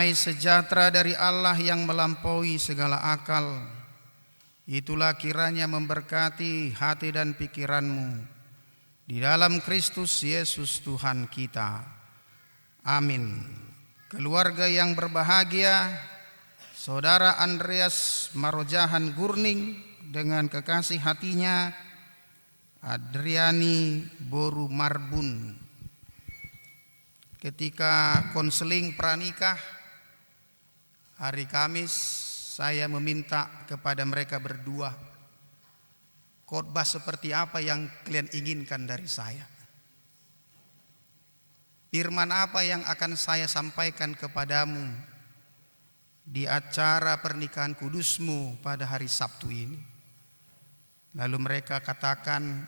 Damai sejahtera dari Allah yang melampaui segala akal, itulah kiranya memberkati hati dan pikiranmu di dalam Kristus Yesus Tuhan kita. Amin. Keluarga yang berbahagia, Saudara Andreas Marojahan Gurning dengan kekasih hatinya Adriani Boru Marbun, ketika konseling pranikah hari Kamis, saya meminta kepada mereka berdua, khotbah seperti apa yang kalian inginkan dari saya? Firman apa yang akan saya sampaikan kepadamu di acara pernikahan kudusmu pada hari Sabtu ini? Lalu mereka katakan,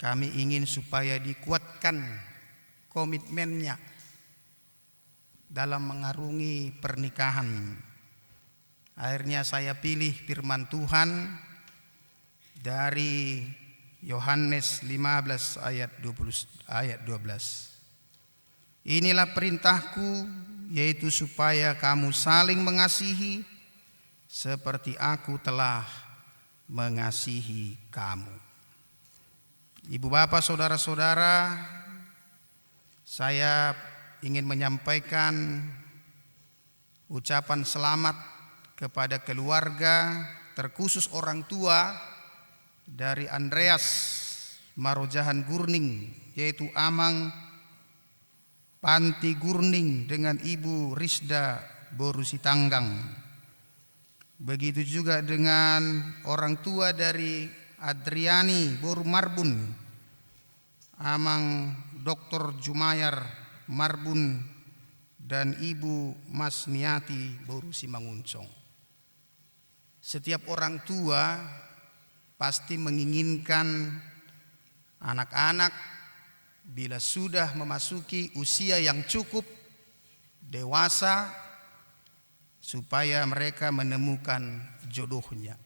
kami ingin supaya dikuatkan komitmennya dalam mengarungi pernikahan. Akhirnya saya pilih firman Tuhan dari Yohanes 15 ayat 12. Inilah perintahku, yaitu supaya kamu saling mengasihi seperti aku telah mengasihi kamu. Ibu bapak saudara-saudara, saya ingin menyampaikan ucapan selamat kepada keluarga, terkhusus orang tua dari Andreas Marojahan Gurning, yaitu Amang Panti Gurning dengan Ibu Risda Borusitanggang. Begitu juga dengan orang tua dari Adriani Boru Marbun, Amang Dr. Jumayar Marbun dan Ibu Mas Niati Boru Simanguncong. Setiap orang tua pasti menginginkan anak-anak bila sudah memasuki usia yang cukup dewasa supaya mereka menemukan jodohnya.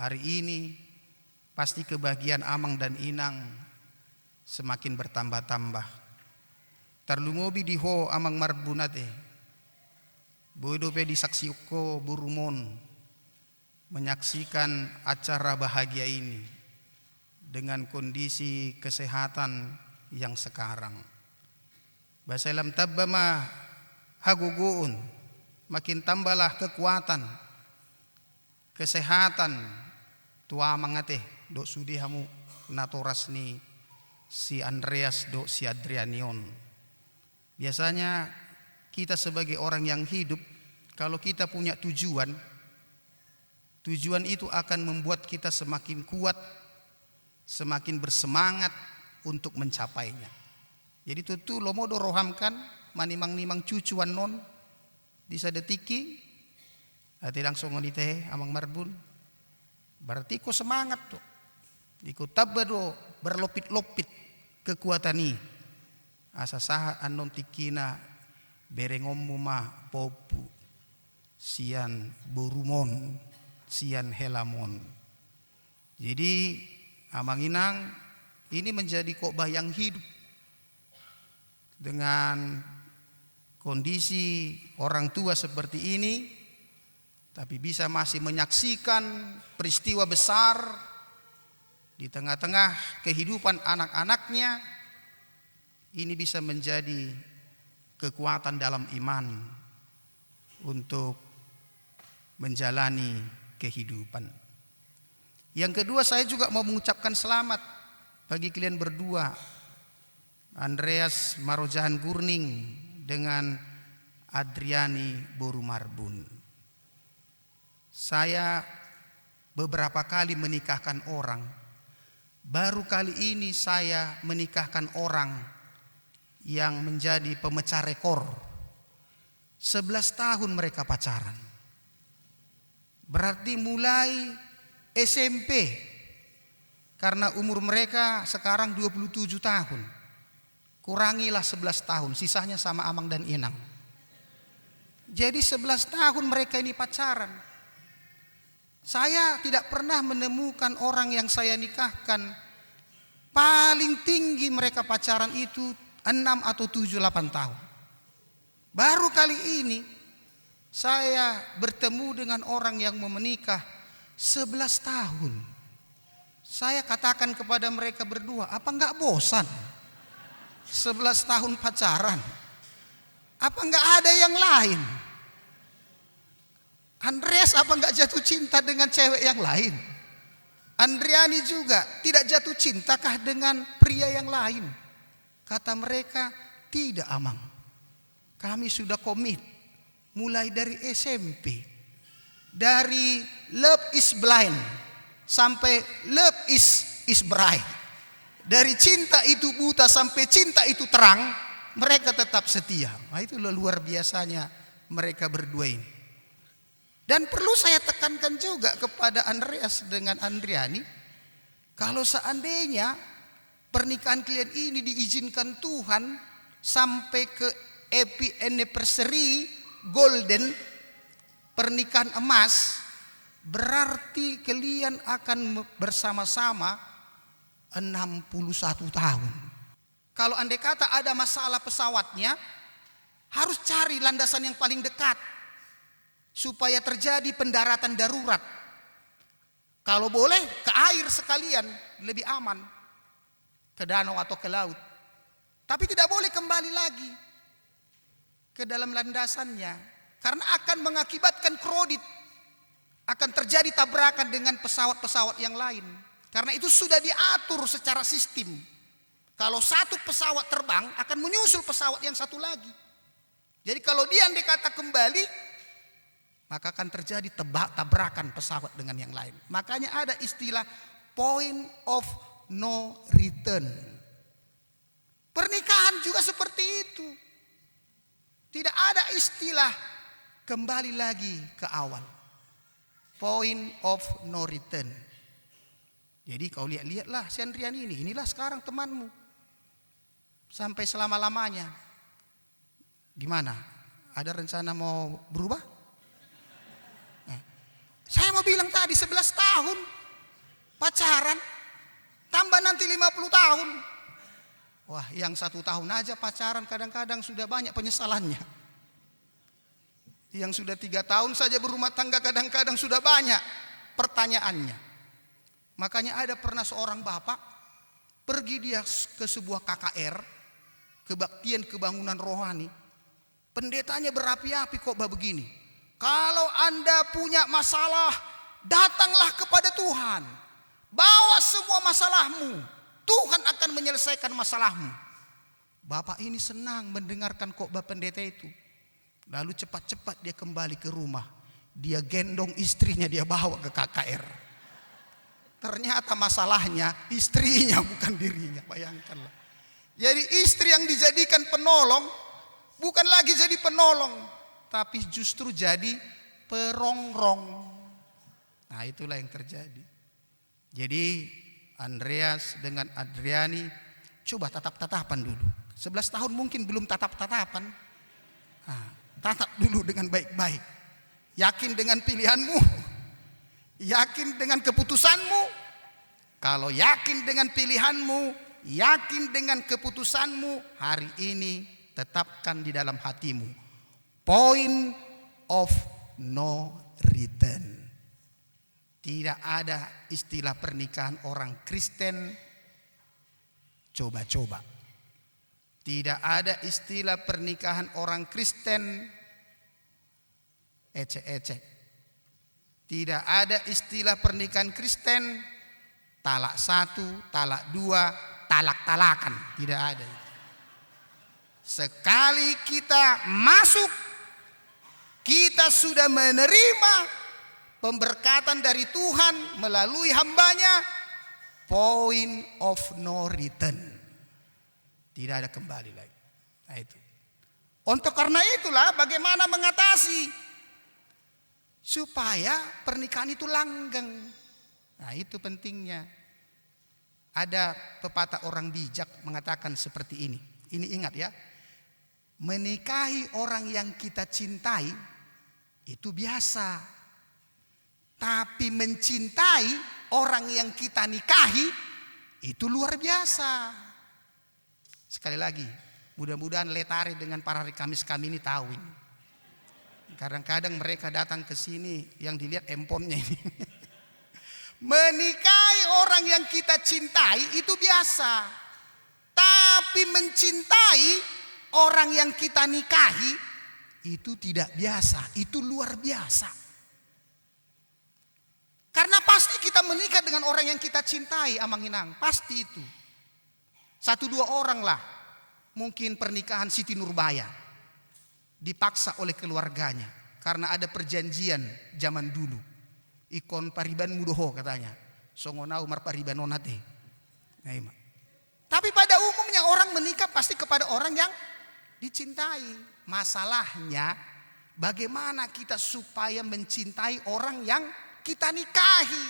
Hari ini pasti kebahagiaan Amang dan Inang semakin bertambah-tambah. Tarlungobi di ho Amang Marbunate, bodope di Saksioko Burumon menyaksikan acara bahagia ini dengan kondisi kesehatan yang sekarang. Basailam tabbama haguguun, makin tambahlah kekuatan, kesehatan tua mangate dok sudi hamu natoras ni si Andreas dok si Adrianion. Biasanya kita sebagai orang yang hidup, kalau kita punya tujuan itu akan membuat kita semakin kuat, semakin bersemangat untuk mencapainya. Jadi tutu lomodo rohamkan manimang-nimang cucuan non bisa detiki hati langsung ngonite Amang Marbun. Berarti ko semangat tuh. Iko tabado berlopit-lopit kekuatan ini. Asa saha anon tikina berengommu ma popu sian borumon sian helamon. Jadi Amang Inang ini menjadi khotbah yang hidup dengan kondisi orang tua seperti ini, tapi bisa masih menyaksikan peristiwa besar di tengah-tengah kehidupan anak-anaknya. Ini bisa menjadi kekuatan dalam iman untuk menjalani kehidupan. Yang kedua, saya juga mau mengucapkan selamat bagi kalian berdua, Andreas Marojahan Gurning dengan Adriani Boru Marbun. Saya beberapa kali menikahkan orang. Baru kali ini saya menikahkan orang yang menjadi pemecah rekor. 11 tahun mereka pacaran. Berarti mulai SMP, karena umur mereka sekarang 27 tahun. Kurangilah 11 tahun, sisanya sama Amang dan Inang. Jadi 11 tahun mereka ini pacaran. Saya tidak pernah menemukan orang yang saya nikahkan paling tinggi mereka pacaran itu 6 atau 7, 8 tahun. Baru kali ini saya bertemu dengan orang yang mau menikah 11 tahun. Saya katakan kepada mereka berdua, apa enggak bosan 11 tahun pacaran? Apa enggak ada yang lain? Andreas apa enggak jatuh cinta dengan cewek yang lain? Andriani juga tidak jatuh cintakah dengan pria yang lain? Kata mereka, tidak Amang. Kami sudah komit mulai dari SMP. Dari love is blind sampai love is bright. Dari cinta itu buta sampai cinta itu terang, mereka tetap setia. Nah, itu luar biasanya mereka berdua ini. Dan perlu saya tekankan juga kepada Andreas dengan Andriani, kalau seandainya pernikahan kalian ini diizinkan Tuhan sampai ke happy anniversary golden, pernikahan emas, berarti kalian akan bersama-sama 61 tahun. Kalau andai kata ada masalah pesawatnya, harus cari landasan yang paling dekat supaya terjadi pendaratan darurat. Kalau boleh ke air sekalian, lebih aman, ke danau atau ke laut. Tapi tidak boleh kembali lagi ke dalam landasannya, karena akan mengakibatkan krodit, akan terjadi tabrakan dengan pesawat-pesawat yang lain. Karena itu sudah diatur secara sistem. Kalau satu pesawat terbang akan menyusul pesawat yang satu lagi. Jadi kalau dia andai kata kembali, maka akan terjadi tabrakan pesawat dengan yang lain. Makanya ada istilah point of no return. Pernikahan juga seperti itu. Tidak ada istilah kembali lagi ke awal. Point of no return. Jadi kau lihat-lihatlah si Andrian ini. Inilah sekarang temanmu. Sampai selama-lamanya. Gimana? Ada rencana mau berubah? Saya mau bilang tadi 11 tahun pacaran. Tambah nanti 50 tahun. Wah, yang 1 tahun aja pacaran kadang-kadang sudah banyak penyesalannya. Yang sudah 3 tahun saja berumah tangga kadang-kadang sudah banyak pertanyaannya. Makanya ada pernah seorang bapak pergi dia ke sebuah KKR, kebaktian kebangunan rohani. Pendetanya berapi-api kok begini. Kalau Anda punya masalah, datanglah kepada Tuhan. Bawa semua masalahmu. Tuhan akan menyelesaikan masalahmu. Bapak ini senang mendengarkan khotbah pendeta itu. Lalu cepat-cepat dia kembali ke rumah. Dia gendong istrinya, dia bawa ke KKR. Ternyata masalahnya istrinya bukan dirinya, bayangkanlah. Jadi istri yang dijadikan penolong bukan lagi jadi penolong, tapi justru jadi perongrong. Nah, itulah yang terjadi. Jadi Andreas dengan Adriani coba tatap-tatapan dulu. 11 tahun mungkin belum tatap-tatapan. Nah, tatap dulu dengan baik-baik. Yakin dengan pilihanmu? Yakin dengan keputusanmu? Kalau yakin dengan pilihanmu, yakin dengan keputusanmu, hari ini tetapkan di dalam hatimu. Point of no return. Tidak ada istilah pernikahan orang Kristen coba-coba. Tidak ada istilah pernikahan orang Kristen ecek-ecek. Tidak ada istilah pernikahan Kristen talak 1, talak 2, talak-talakan. Tidak ada. Sekali kita masuk, kita sudah menerima pemberkatan dari Tuhan melalui hambanya, point of no return. Tidak ada kembali lagi. Nah, itu. Untuk karena itulah bagaimana mengatasi supaya pernikahan itu langgeng. Nah, itu pentingnya. Ada pepatah orang bijak mengatakan seperti ini. Ini ingat ya. Menikahi orang yang kita cintai itu biasa. Tapi mencintai orang yang kita nikahi itu luar biasa. Sekali lagi, Mudah-mudahan Letare dengan para Kamis kami ini tahu ini. Kadang-kadang mereka datang ke sini yang dilihat emponnya ini. Menikahi orang yang kita cintai itu biasa. Tapi mencintai orang yang kita nikahi itu tidak biasa, itu luar biasa. Karena pasti kita menikah dengan orang yang kita cintai, Amang Inang, pasti itu. 1-2 orang lah. Mungkin pernikahan Siti Nurbaya dipaksa oleh keluarganya karena ada perjanjian zaman dulu. Ikon pariban mudoho katanya. Songonau mar pariban nonate. Tapi pada umumnya orang menikah pasti kepada orang yang dicintai. Masalahnya bagaimana kita supaya mencintai orang yang kita nikahi.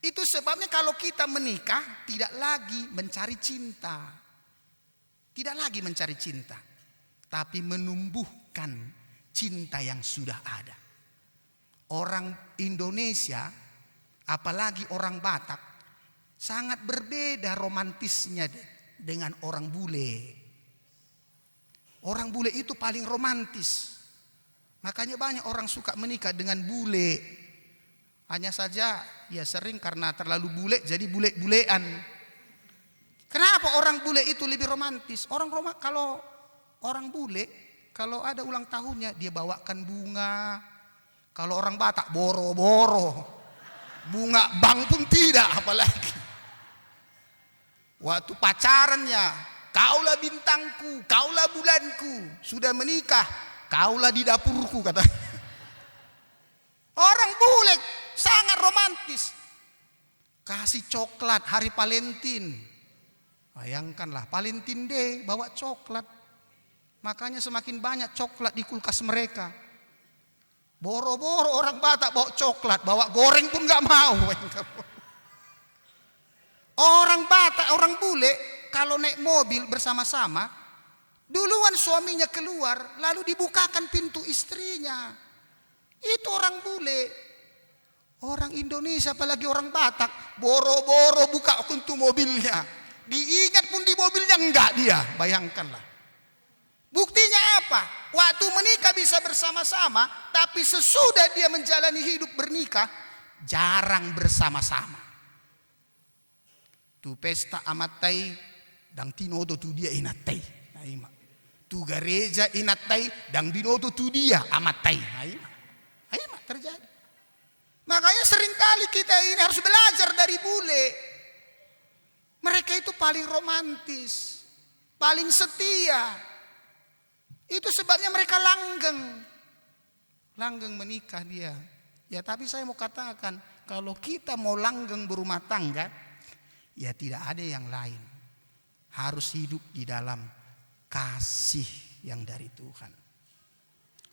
Itu sebabnya kalau kita menikah tidak lagi mencari cinta. Tidak lagi mencari cinta, tapi menumbuhkan cinta yang sudah ada. Orang Indonesia, apalagi orang Batak, sangat berbeda romantisnya dengan orang bule. Orang bule itu paling romantis. Makanya banyak orang suka menikah dengan bule. Hanya saja ya sering karena terlalu bule jadi bule-bulean. Kenapa orang bule itu lebih romantis? Kalau orang bule, kalau ada ulang tahunnya dia bawakan bunga. Kalau orang Batak boro-boro. Bunga bank pun tidak apalagi. Waktu pacarannya, kaulah bintangku, kaulah bulanku. Sudah menikah, kaulah di dapurku katanya. Orang bule sangat romantis. Kasih coklat hari Valentine. Bayangkanlah, Valentine Day bawa coklat. Makanya semakin banyak coklat di kulkas mereka. Boro-boro orang Batak bawa coklat, bawa goreng pun gak mau. Orang Batak, orang bule kalau naik mobil bersama-sama, duluan suaminya keluar, lalu dibukakan pintu istrinya. Itu orang bule. Orang Indonesia apalagi orang Batak, boro-boro buka pintu mobilnya. Diingat pun di mobilnya enggak dia, bayangkanlah. Buktinya apa? Waktu menikah bisa bersama-sama, tapi sesudah dia menjalani hidup bernikah, jarang bersama-sama. Tu pesta amatai, dang tinodo tu dia inatai. Tu gereja inatai, dang binodo tu dia amatai. Aima terjadi. Makanya seringkali kita ini harus belajar dari bule. Mereka itu paling romantis, paling setia. Itu sebabnya mereka langgeng menikah dia. Ya tapi saya mau katakan, kalau kita mau langgeng berumah tangga, ya tidak ada yang lain. Harus hidup di dalam kasih yang dari Tuhan.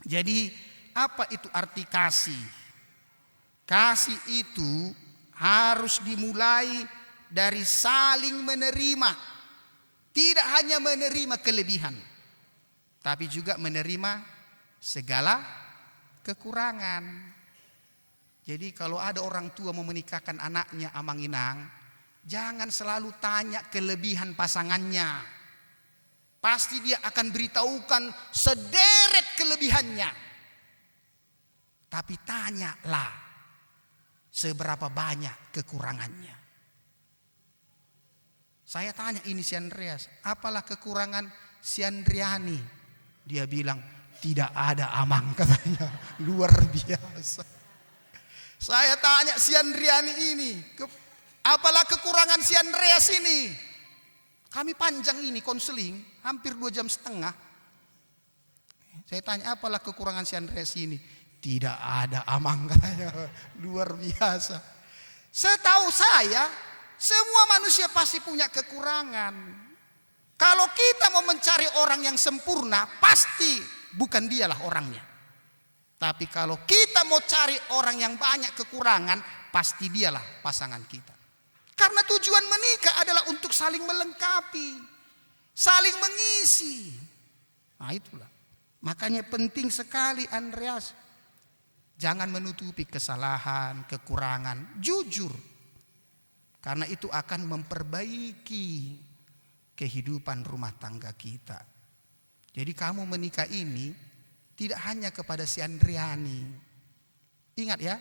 Jadi apa itu arti kasih? Kasih itu harus dimulai dari saling menerima. Tidak hanya menerima kelebihan, tapi juga menerima segala kekurangan. Jadi kalau ada orang tua mau menikahkan anaknya, Amang Inang, jangan selalu tanya kelebihan pasangannya. Pasti dia akan beritahukan sederet kelebihannya. Tapi tanyalah seberapa banyak kekurangannya. Saya tanya ini si Andreas, apalah kekurangan si Andriani? Dia bilang, tidak ada Amang katanya. Luar biasa. Saya tanya si Andriani ini, apalah kekurangan si Andreas ini? Kami panjang ini konseling, hampir 2,5 jam. Saya tanya, apalah kekurangan si Andreas ini? Tidak ada Amang katanya. Luar biasa. Setahu saya, semua manusia pasti punya kekurangan. Kalau kita mau mencari orang yang sempurna, pasti bukan dialah orangnya. Tapi kalau kita mau cari orang yang banyak kekurangan, pasti dialah pasangan kita. Karena tujuan menikah adalah untuk saling melengkapi, saling mengisi. Nah itulah. Makanya penting sekali Andreas. Jangan menutupi kesalahan, kekurangan, jujur. Karena itu akan memperbaiki kehidupan rumah tangga kita. Jadi kamu menikah ini tidak hanya kepada si Andriani. Ingat ya,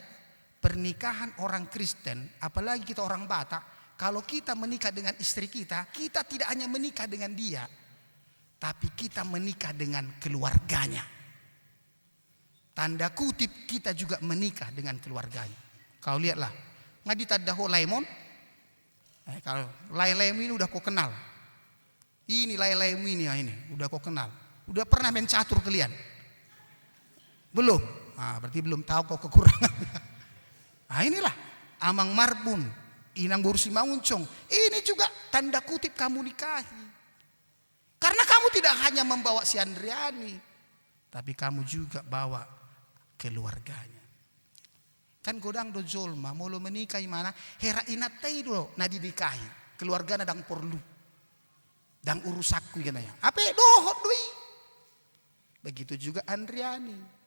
pernikahan orang Kristen, apalagi kita orang Batak, kalau kita menikah dengan istri kita, kita tidak hanya menikah dengan dia, tapi kita menikah dengan keluarganya. Tanda kutip kita juga menikah dengan keluarganya. Kau lihatlah, ngadi tadaho laimon. Kalau laim ini udah kau kenal. Ini laim ini ya, ini udah kau kenal. Udah pernah main catur kalian? Belum. Berarti belum tahu kau kekurangan. Inilah amang marbun, inang borusi mauncong. Ini juga tanda kutip kamu nikahi. Karena kamu tidak hanya membawa si Andriani, tapi kamu juga bawa keluarganya. Kan godang do jolma mau lo menikahi mana hera inatai do na dinikahi keluarga na dang porlu dang urusakku gana ya apa dohot dui. Begitu juga Andriani.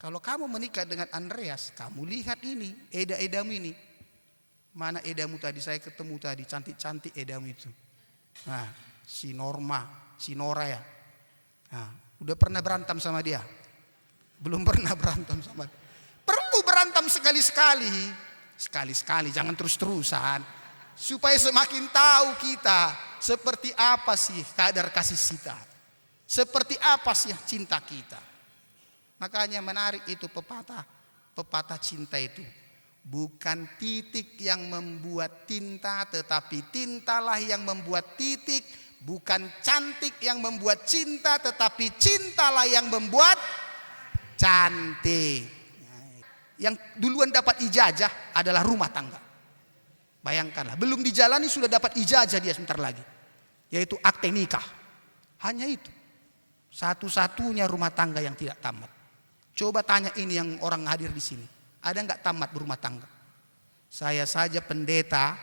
Kalau kamu menikah dengan Andreas, kamu lihat ini eda-edamu ini. Mana edamu tadi, saya ketemu tadi cantik-cantik edamu itu. Nah, si Norma, si Nora ya. Nah, udah pernah berantem sama dia? Belum pernah berantem sama dia. Perlu berantem sekali-sekali. Sekali-sekali, jangan terus-terusan. Supaya semakin tahu kita seperti apa sih kadar kasih kita. Seperti apa sih cinta kita. Makanya menarik itu pepatah cinta itu. Bukan titik yang membuat tinta, tetapi tintalah yang membuat titik. Bukan cantik yang membuat cinta, tetapi cintalah yang membuat cantik. Yang duluan dapat ijazah adalah rumah tangga. Bayangkanlah, belum dijalani sudah dapat ijazah dia sebentar lagi. Yaitu akte nikah. Hanya itu. Satu-satunya rumah tangga yang tidak tamat. Coba tanya ini yang orang hadir di sini. Ada enggak tamat berumah tangga? Saya saja pendeta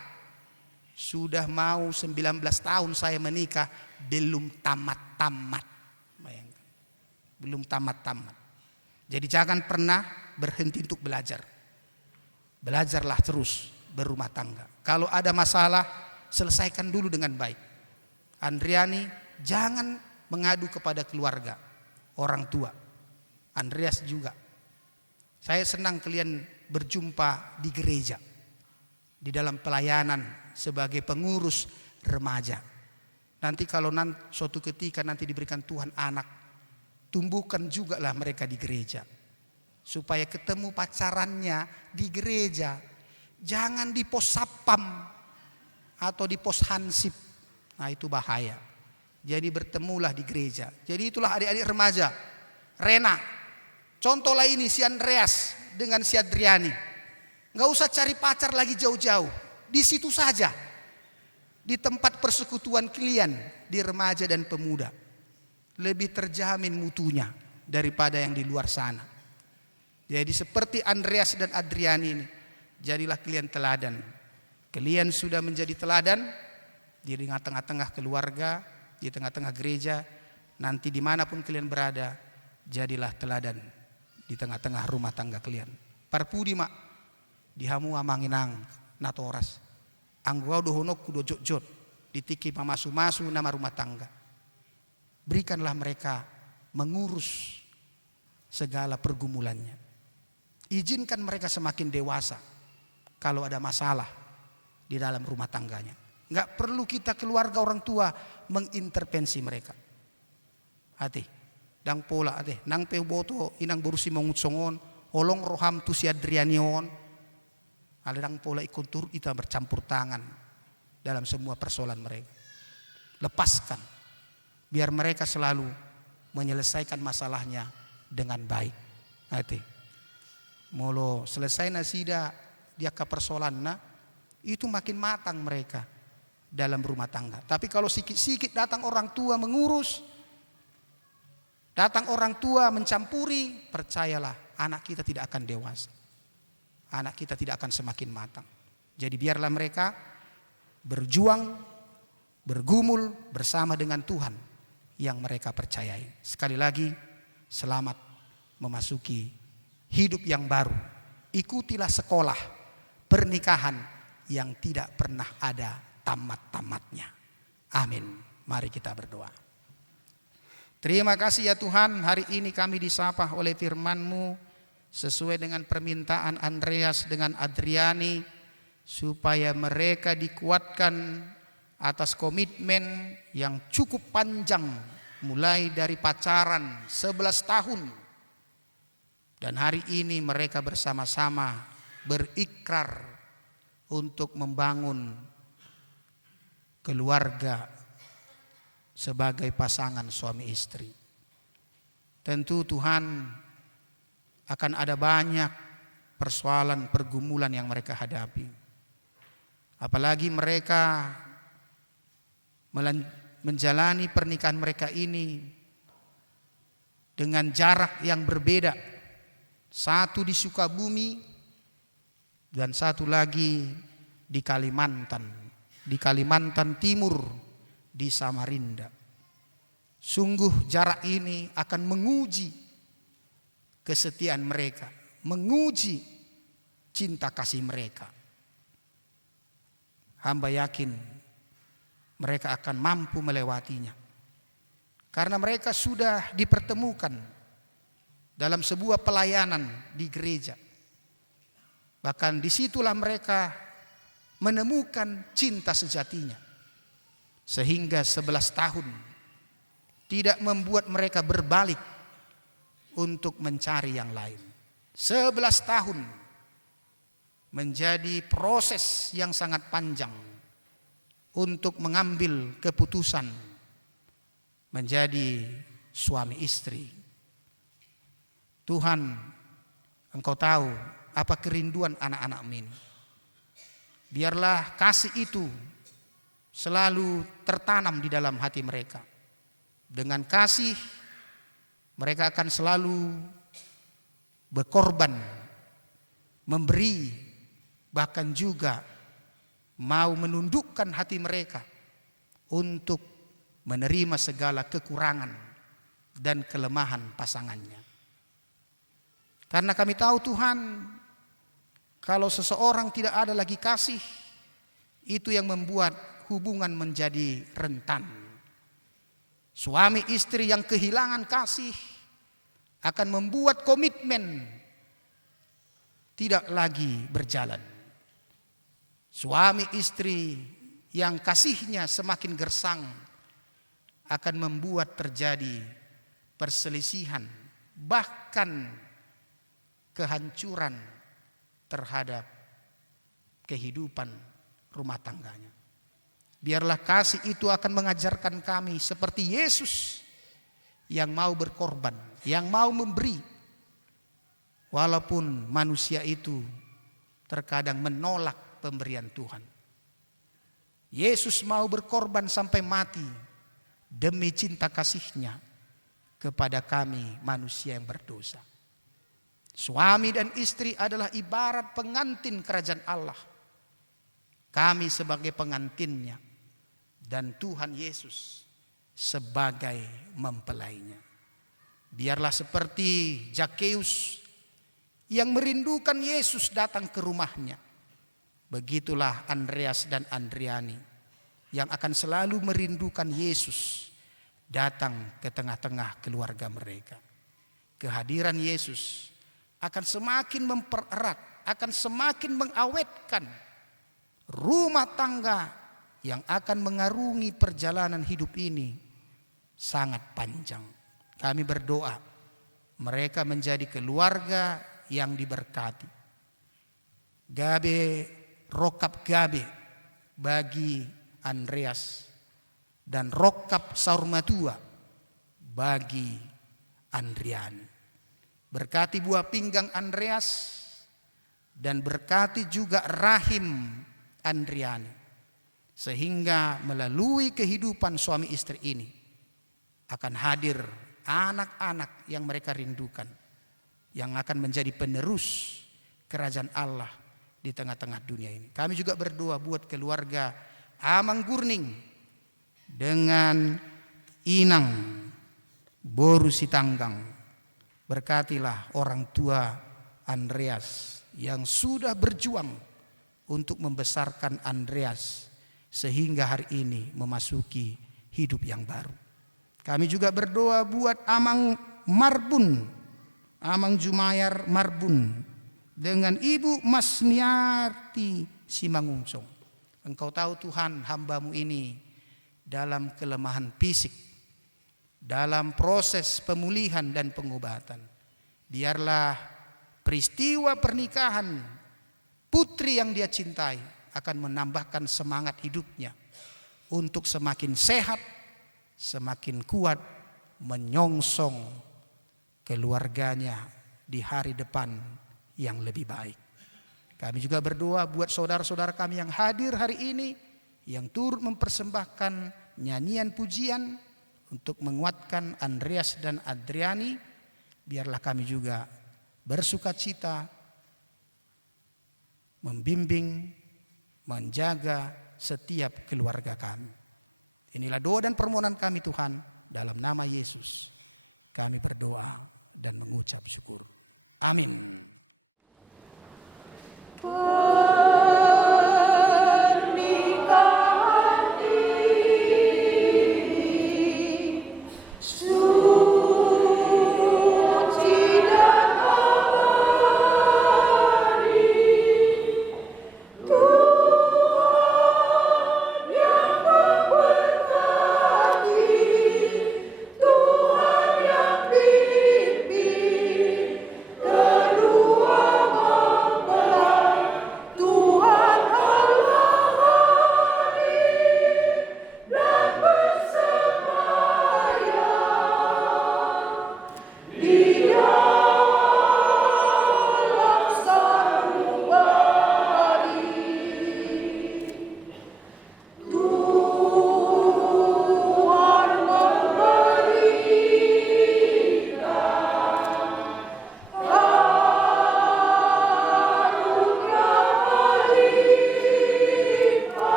sudah mau 19 tahun saya menikah belum tamat-tamat. Bayangkan. Belum tamat-tamat. Jadi jangan pernah berhenti untuk belajar. Belajarlah terus berumah tangga. Kalau ada masalah selesaikan dulu dengan baik. Andriani jangan mengadu kepada keluarga, orang tua. Andreas juga. Saya senang kalian berjumpa di gereja. Di dalam pelayanan sebagai pengurus remaja. Nanti kalau suatu ketika nanti diberikan Tuhan anak, tumbuhkan juga lah mereka di gereja. Supaya ketemu pacarannya di gereja. Jangan di pos sapam atau di pos hansip. Nah itu bahaya. Jadi bertemulah di gereja. Jadi itulah adik-adik remaja. Rena. Contohlah ini si Andreas dengan si Adriani. Nggak usah cari pacar lagi jauh-jauh. Di situ saja. Di tempat persekutuan kalian. Di remaja dan pemuda. Lebih terjamin mutunya daripada yang di luar sana. Jadi seperti Andreas dan Adriani ini. Jadilah kalian teladan. Kalian sudah menjadi teladan. Di tengah-tengah keluarga. Di tengah-tengah gereja. Nanti dimanapun kalian berada. Jadilah teladan. Di tengah-tengah rumah tangga kalian. Parpudi mak. Dihamu amanginang natoras. Anggau dohonok kudo jot-jot. Ditiki pamasu-masu nama rumah tangga. Berikanlah mereka mengurus segala pergumulannya. Izinkan mereka semakin dewasa. Kalau ada masalah di dalam rumah tangganya. Enggak perlu kita keluarga orang tua mengintervensi mereka. Hati. Dang pola ate nang peuboto inang borusi mangutsongon holong roham tu si Adrianion ada dang pola ikontur ita bercampur tangan dalam semua persoalan mereka. Lepaskan biar mereka selalu menyelesaikan masalahnya dengan baik. Ate molo selesai nasida dia ke persoalan itu makin matang mereka dalam rumah tangga. Tapi kalau sikit-sikit datang orang tua mengurus, datang orang tua mencampuri, percayalah anak kita tidak akan dewasa. Anak kita tidak akan semakin matang. Jadi biarlah mereka berjuang, bergumul bersama dengan Tuhan yang mereka percayai. Sekali lagi, selamat memasuki hidup yang baru. Ikutilah sekolah pernikahan yang tidak pernah ada tamat-tamatnya. Amin. Mari kita berdoa. Terima kasih ya Tuhan, hari ini kami disapa oleh firman-Mu sesuai dengan permintaan Andreas dengan Adriani, supaya mereka dikuatkan atas komitmen yang cukup panjang, mulai dari pacaran 11 tahun. Dan hari ini mereka bersama-sama berikrar untuk membangun keluarga sebagai pasangan suami istri. Tentu Tuhan akan ada banyak persoalan, pergumulan yang mereka hadapi. Apalagi mereka menjalani pernikahan mereka ini dengan jarak yang berbeda. Satu di Sukabumi dan satu lagi di Kalimantan Timur, di Samarinda. Sungguh jarak ini akan menguji kesetiaan mereka, menguji cinta kasih mereka. Hamba yakin mereka akan mampu melewatinya, karena mereka sudah dipertemukan dalam sebuah pelayanan di gereja. Bahkan disitulah mereka menemukan cinta sejatinya, sehingga 11 tahun tidak membuat mereka berbalik untuk mencari yang lain. 11 tahun menjadi proses yang sangat panjang untuk mengambil keputusan menjadi suami istri. Tuhan, Engkau tahu apa kerinduan anak-anak-Mu ini. Biarlah kasih itu selalu tertanam di dalam hati mereka. Dengan kasih mereka akan selalu berkorban, memberi, bahkan juga mau menundukkan hati mereka untuk menerima segala kekurangan dan kelemahan pasangannya. Karena kami tahu Tuhan, kalau seseorang tidak ada lagi kasih, itu yang membuat hubungan menjadi rentan. Suami istri yang kehilangan kasih akan membuat komitmen tidak lagi berjalan. Suami istri yang kasihnya semakin gersang akan membuat terjadi perselisihan, bahkan kehancuran terhadap kehidupan rumah tangganya. Biarlah kasih itu akan mengajarkan kami seperti Yesus yang mau berkorban, yang mau memberi, walaupun manusia itu terkadang menolak pemberian Tuhan. Yesus mau berkorban sampai mati demi cinta kasih-Nya kepada kami manusia yang berdosa. Suami dan istri adalah ibarat pengantin kerajaan Allah. Kami sebagai pengantinnya dan Tuhan Yesus sebagai mempelainya. Biarlah seperti Zakeus yang merindukan Yesus datang ke rumahnya, begitulah Andreas dan Andriani yang akan selalu merindukan Yesus datang ke tengah-tengah keluarga mereka. Kehadiran Yesus akan semakin mempererat, akan semakin mengawetkan rumah tangga yang akan mengarungi perjalanan hidup ini sangat panjang. Kami berdoa mereka menjadi keluarga yang diberkati. Gabe, rokap Gabe bagi Andreas dan rokap Saurmatua bagi Andriani. Berkati buah pinggang Andreas dan berkati juga rahim Andriani, sehingga melalui kehidupan suami istri ini akan hadir anak-anak yang mereka rindukan, yang akan menjadi penerus kerajaan Allah di tengah-tengah dunia ini. Kami juga berdoa buat keluarga Amang Gurning dengan Inang Boru Sitanggang. Berkatilah orang tua Andreas yang sudah berjuang untuk membesarkan Andreas sehingga hari ini memasuki hidup yang baru. Kami juga berdoa buat Amang Marbun, Amang Jumayar Marbun, dengan Ibu Masniarti Simanguncong. Engkau tahu Tuhan, hamba-Mu ini dalam kelemahan fisik, dalam proses pemulihan dan pengobatan. Biarlah peristiwa pernikahan putri yang dia cintai akan menambahkan semangat hidupnya untuk semakin sehat, semakin kuat menyongsong keluarganya di hari depan yang lebih baik. Kami juga berdoa buat saudara-saudara kami yang hadir hari ini, yang turut mempersembahkan nyanyian pujian untuk menguatkan Andreas dan Adriani. Biarlah kami juga bersukacita, membimbing, menjaga setiap keluarga kami. Inilah doa dan permohonan kami Tuhan, dalam nama Yesus kami berdoa dan mengucap syukur. Amin. Tuhan yang pimpin keluarga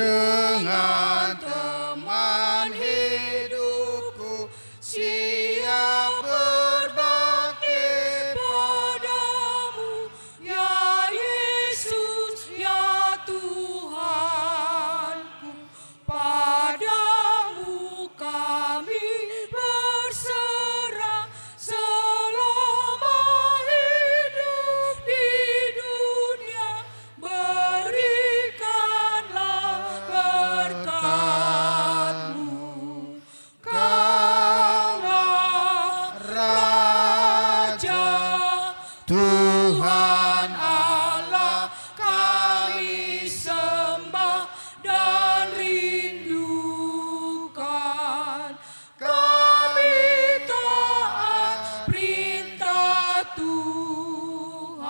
dengan teman hidupku, siap berbakti padamu, ya Yesus, ya Tuhanku. Padamu kami berserah selama hidup di dunia. Berikanlah berkat-Mu. Kaulah Raja, Tuhan Allah, kami sembah dan rindukan. Kami taat perintah Tuhan.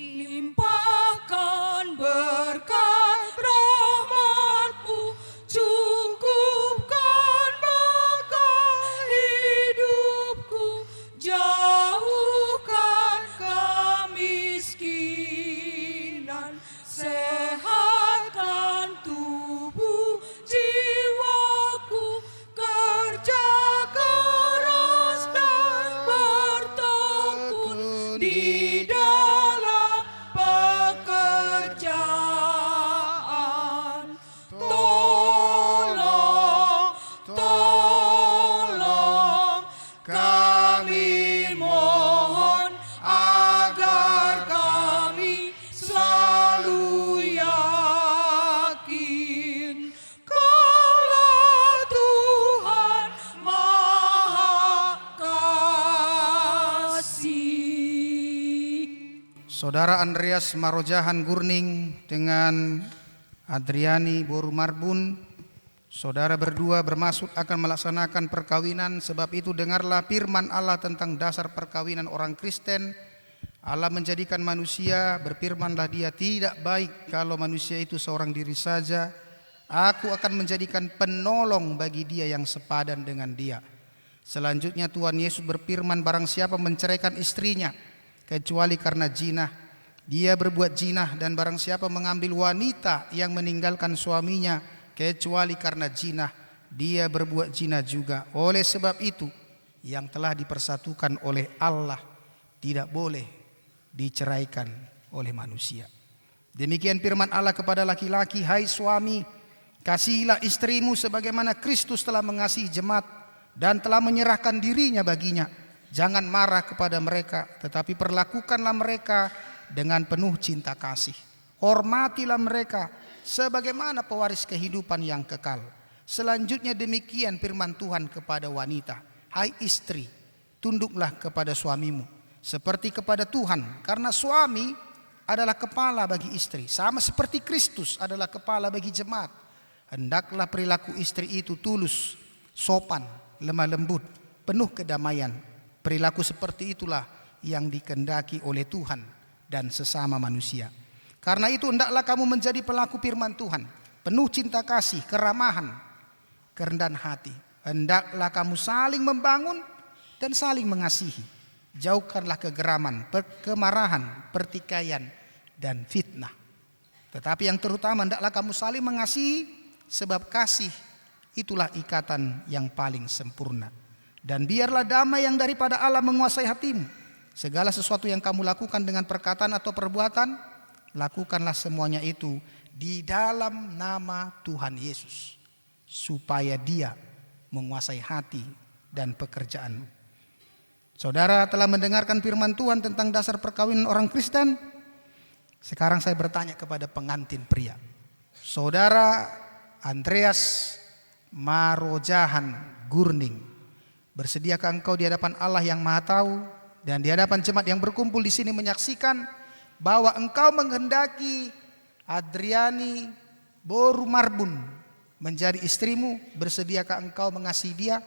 Limpahkan berkat rahmat-Mu, cukupkan bekal hidupku, jauhkan kemiskinan, sehatkan tubuh jiwaku, kerja keras dan bertekun di dalam pekerjaan. Tolong kami mohon agar kami selalu yakin Kaulah Tuhan Maha Kasih. Saudara Andreas Marojahan Gurning dengan Adriani Boru Marbun, saudara berdua bermaksud akan melaksanakan perkawinan. Sebab itu dengarlah firman Allah tentang dasar perkawinan orang Kristen. Allah menjadikan manusia, berfirmanlah Dia, tidak baik kalau manusia itu seorang diri saja. Aku akan menjadikan penolong bagi dia yang sepadan dengan dia. Selanjutnya Tuhan Yesus berfirman, barang siapa menceraikan istrinya kecuali karena zina, dia berbuat zina. Dan barang siapa mengambil wanita yang meninggalkan suaminya kecuali karena zina, dia berbuat zina juga. Oleh sebab itu, yang telah dipersatukan oleh Allah tidak boleh diceraikan oleh manusia. Demikian firman Allah kepada laki-laki, hai suami, kasihilah istrimu sebagaimana Kristus telah mengasihi jemaat dan telah menyerahkan dirinya baginya. Jangan marah kepada mereka, tetapi perlakukanlah mereka dengan penuh cinta kasih. Hormatilah mereka sebagaimana pewaris kehidupan yang kekal. Selanjutnya demikian firman Tuhan kepada wanita, hai istri, tunduklah kepada suamimu seperti kepada Tuhan, karena suami adalah kepala bagi istri, sama seperti Kristus adalah kepala bagi jemaat. Hendaklah perilaku istri itu tulus, sopan, lemah lembut, penuh kedamaian. Perilaku seperti itulah yang dikehendaki oleh Tuhan dan sesama manusia. Karena itu hendaklah kamu menjadi pelaku firman Tuhan, penuh cinta kasih, keramahan, kerendahan hati. Hendaklah kamu saling membangun dan saling mengasihi. Jauhkanlah kegeraman, kemarahan, pertikaian, dan fitnah. Tetapi yang terutama hendaklah kamu saling mengasihi, sebab kasih itulah ikatan yang paling sempurna. Dan biarlah damai yang daripada Allah menguasai hatimu. Segala sesuatu yang kamu lakukan dengan perkataan atau perbuatan, lakukanlah semuanya itu di dalam nama Tuhan Yesus, supaya Dia menguasai hati dan pekerjaanmu. Saudara telah mendengarkan firman Tuhan tentang dasar perkawinan orang Kristen. Sekarang saya bertanya kepada pengantin pria. Saudara Andreas Marojahan Gurning, bersediakah engkau di hadapan Allah yang Maha Tahu dan di hadapan jemaat yang berkumpul di sini menyaksikan bahwa engkau menghendaki Adriani Boru Marbun menjadi istrimu? Bersediakah engkau mengasihi dia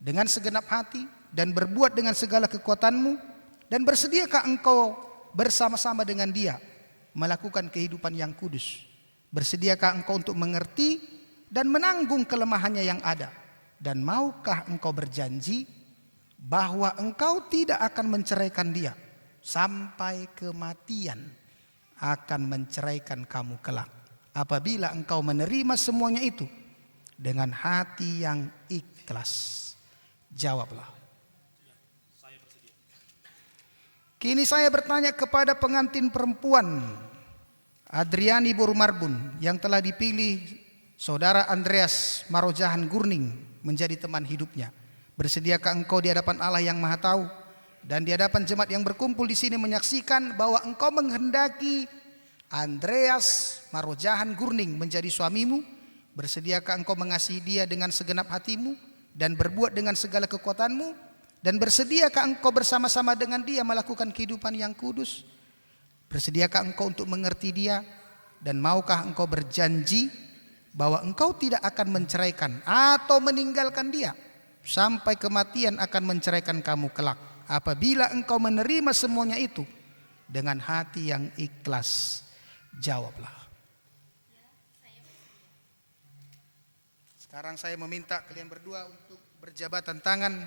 dengan segenap hati dan berbuat dengan segala kekuatanmu? Dan bersediakah engkau bersama-sama dengan dia melakukan kehidupan yang kudus? Bersediakah engkau untuk mengerti dan menanggung kelemahannya yang ada? Dan maukah engkau berjanji bahwa engkau tidak akan menceraikan dia sampai kematian akan menceraikan kamu kelak? apabila engkau menerima semuanya itu dengan hati yang ikhlas. Jawablah. Kini saya bertanya kepada pengantin perempuan Adriani Borumarbun yang telah dipilih saudara Andreas Marojahan Gurning menjadi teman hidupnya. Bersediakah engkau di hadapan Allah yang Maha Tahu dan di hadapan jemaat yang berkumpul di sini menyaksikan bahwa engkau menghendaki Andreas Marojahan Gurning menjadi suamimu? Bersediakah engkau mengasihi dia dengan segenap hatimu dan berbuat dengan segala kekuatanmu? Dan bersediakah engkau bersama-sama dengan dia melakukan kehidupan yang kudus? Bersediakah engkau untuk mengerti dia? Dan maukah engkau berjanji bahwa engkau tidak akan menceraikan atau meninggalkan dia sampai kematian akan menceraikan kamu kelak, apabila engkau menerima semuanya itu dengan hati yang ikhlas? Jawablah. Sekarang saya meminta kalian berdua untuk berjabatan tangan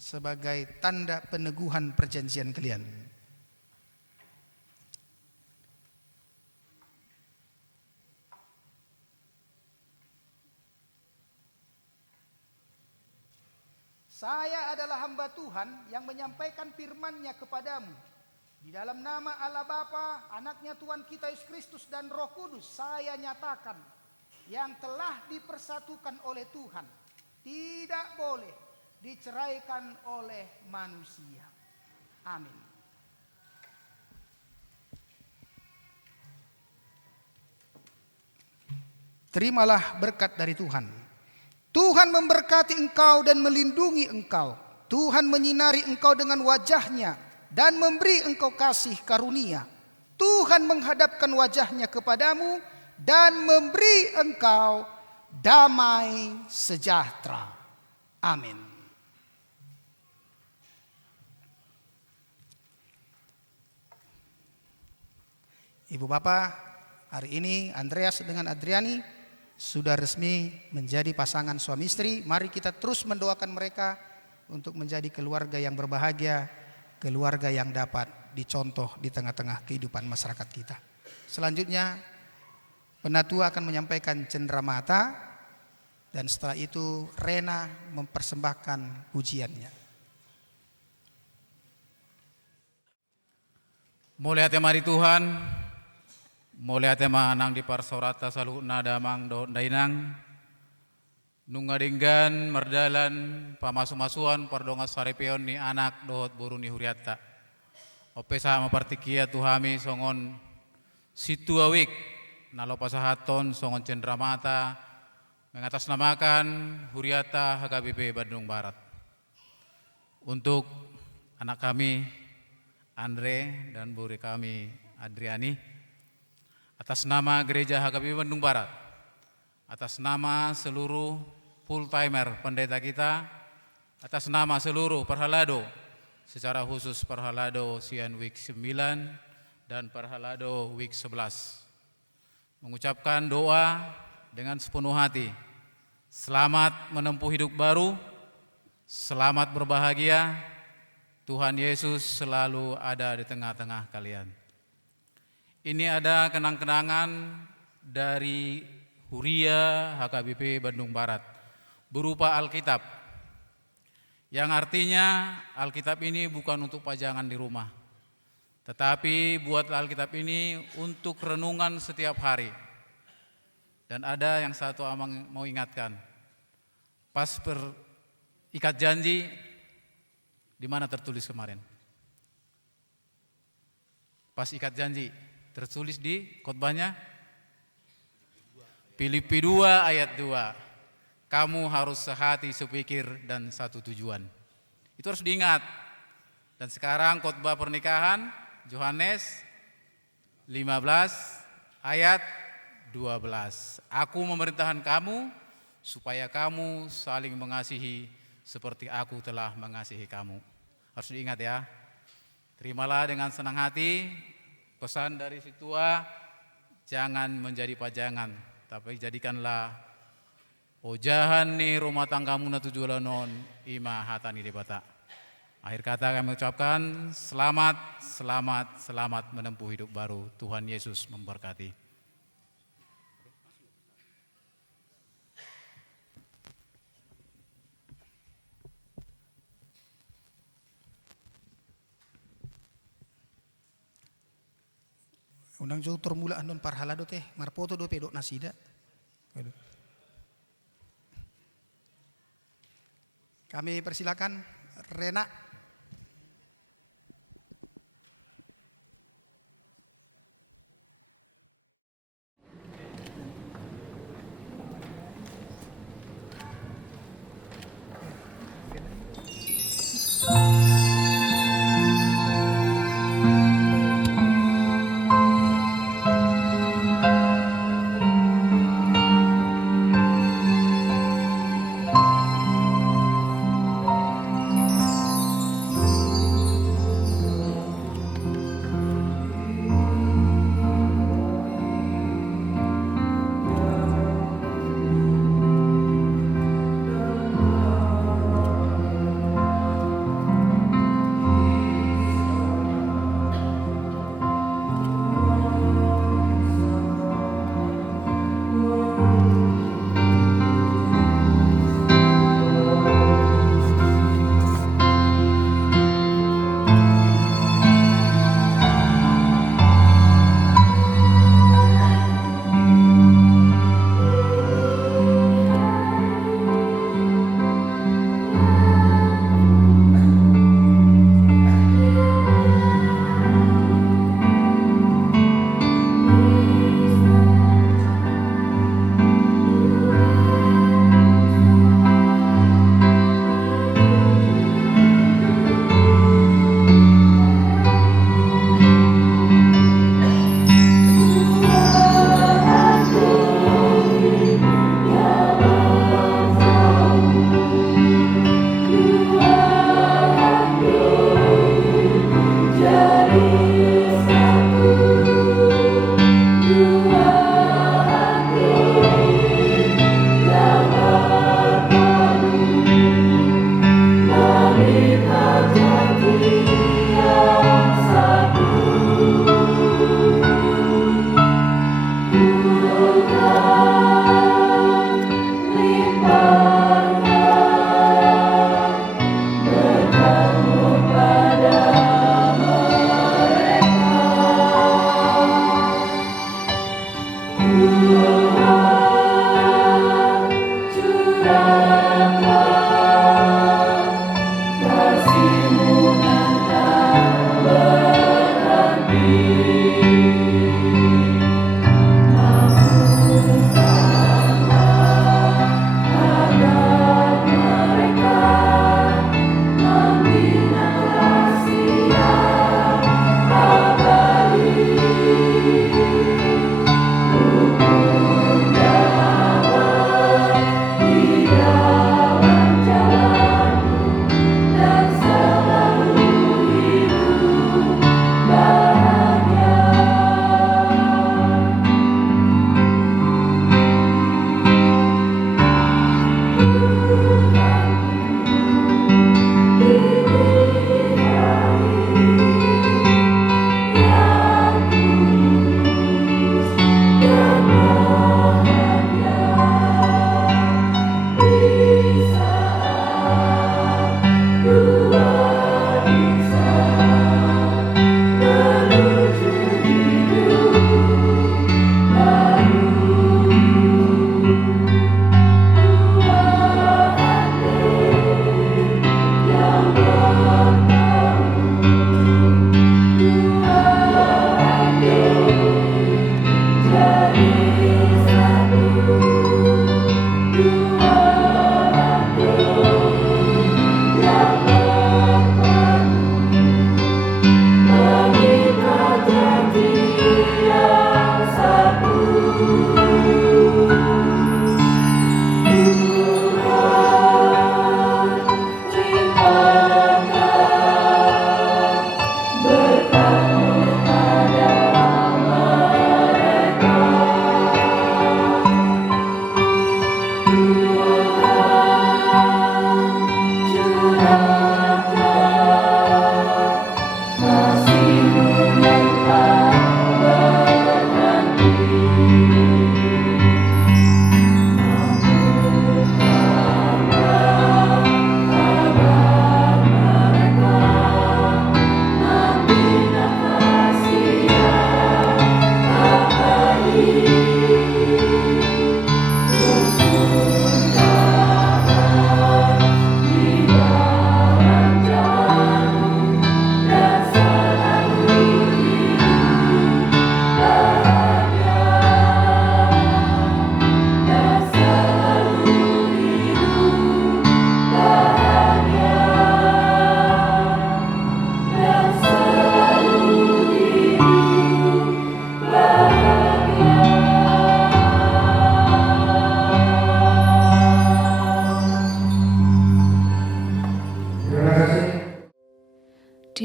sebagai tanda peneguhan perjanjian kalian. Saya adalah hamba Tuhan yang menyampaikan firman-Nya kepadamu. Di dalam nama Allah Bapa, Anaknya Tuhan kita Yesus Kristus dan Roh Kudus, saya nyatakan yang telah dipersatukan oleh Tuhan tidak boleh diceraikan oleh manusia. Amin. Terimalah berkat dari Tuhan. Tuhan memberkati engkau dan melindungi engkau. Tuhan menyinari engkau dengan wajah-Nya dan memberi engkau kasih karunia. Tuhan menghadapkan wajah-Nya kepadamu dan memberi engkau damai sejahtera. Amin. Ibu Bapak, hari ini Andreas dengan Adriani sudah resmi menjadi pasangan suami istri. Mari kita terus mendoakan mereka untuk menjadi keluarga yang berbahagia, keluarga yang dapat dicontoh di tengah-tengah kehidupan masyarakat kita. Selanjutnya Penatua akan menyampaikan cenderamata dan setelah itu Rena mempersembahkan pujiannya. Mulia temari Tuhan, mulia tema anang di parsorata saluna damang do dainang, nungadinggan merdalan pamasu-masuan pardonga sarepion ni anak dohot buruni huriata. Ope sama partikia tuhami songon situawik nalo pasahaton songon cenderamata mengatasnamakan Huriata HKBP Bandung Barat. Untuk anak kami Andre dan buri kami Adriani, atas nama Gereja HKBP Bandung Barat, atas nama seluruh full timer pendeta kita, atas nama seluruh Perhalado, secara khusus Perhalado Sian Week 9 dan Perhalado Week 11, mengucapkan doa dengan sepenuh hati. Selamat menempuh hidup baru, selamat berbahagia. Tuhan Yesus selalu ada di tengah-tengah kalian. Ini ada kenang-kenangan dari Huria HKBP Bandung Barat berupa Alkitab, yang artinya Alkitab ini bukan untuk pajangan di rumah, tetapi buat Alkitab ini untuk renungan setiap hari. Dan ada yang satu amang mau ingatkan, pas ikat janji, di mana tertulis kemarin? Pas ikat janji, tertulis di khotbahnya Filipi 2 ayat 2. Kamu harus sehati, sepikir, dan satu tujuan. Itu harus diingat. Dan sekarang khotbah pernikahan Yohanes 15 ayat 12. Aku memerintahkan kamu supaya kamu saling mengasihi seperti aku telah mengasihi kamu. Harus diingat ya. Terimalah dengan senang hati pesan dari si tua, jangan menjadi pajangan, tapi jadikanlah ojahan nih rumah tanggamu na tujuanon ima hatani debata. Akhir kata kami ucapkan selamat, selamat, selamat menempuh hidup baru. Tuhan Yesus memberkati. Undang jo mula andon parhalado teh marpoto do pedok nasida. Aduh. Kami persilakan Rena.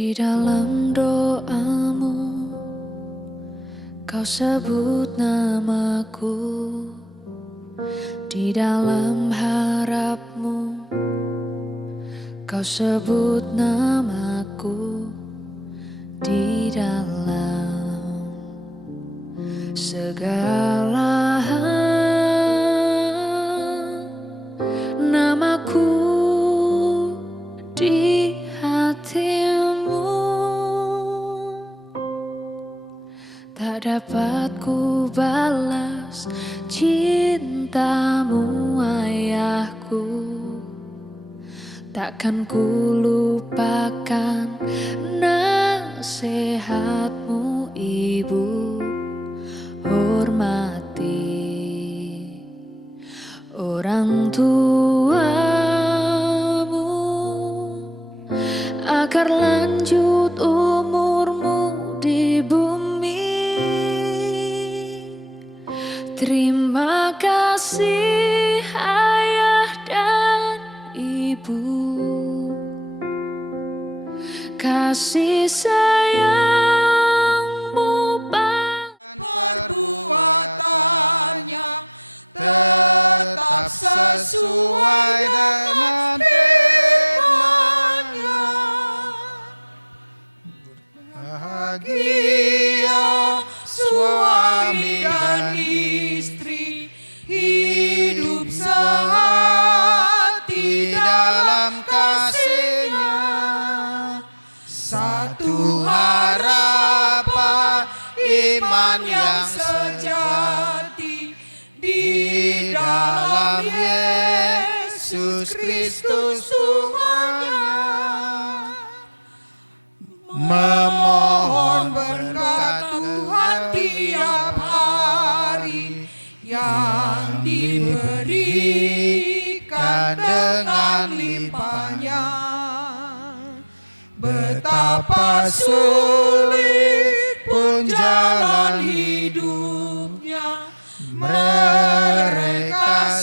Di dalam doamu kau sebut namaku, di dalam harapmu kau sebut namaku, di dalam segala hal namaku di hatimu. Tak dapat ku balas cintamu ayahku, takkan ku lupakan nasihatmu ibu. Hormati orang tuamu agar lanjut umurmu di bumi. Terima kasih ayah dan ibu, kasih sayangmu Perbuatannya tetap sesuai dengan firman-Nya. Bahagia suami dan istri, hidup sehati dalam kasih-Nya. Satu harapan iman yang sejati di dalam Yesus Kristus Tuhan-Nya. Memohon berkat Tuhan tiap hari yang diberikan dengan limpahnya. Betapa sulit pun jalan hidupnya, mereka